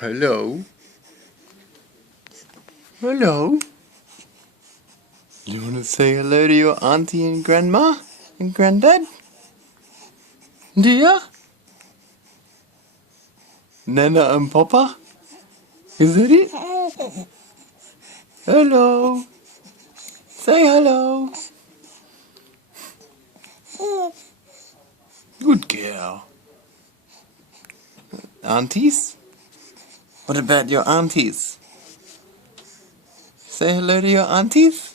Hello? Hello? You want to say hello to your auntie and grandma and granddad? Do ya? Nana and Papa? Is that it? Hello? Say hello. Good girl. Aunties? What about your aunties? Say hello to your aunties.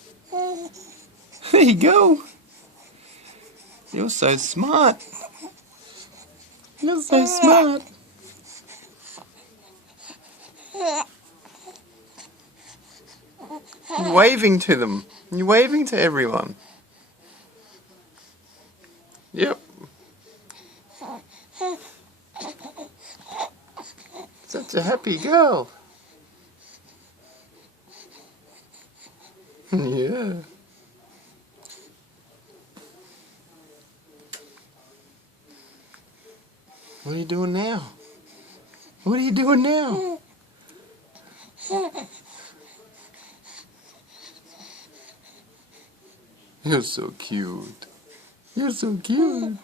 There you go. You're so smart. You're so smart. You're waving to them. You're waving to everyone. Yep. Such a happy girl. Yeah. What are you doing now? What are you doing now? You're so cute. You're so cute.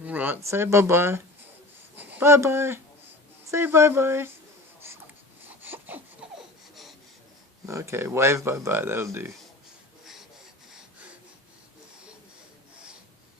Right, say bye-bye. Bye-bye. Say bye-bye. Okay, wave bye-bye, that'll do.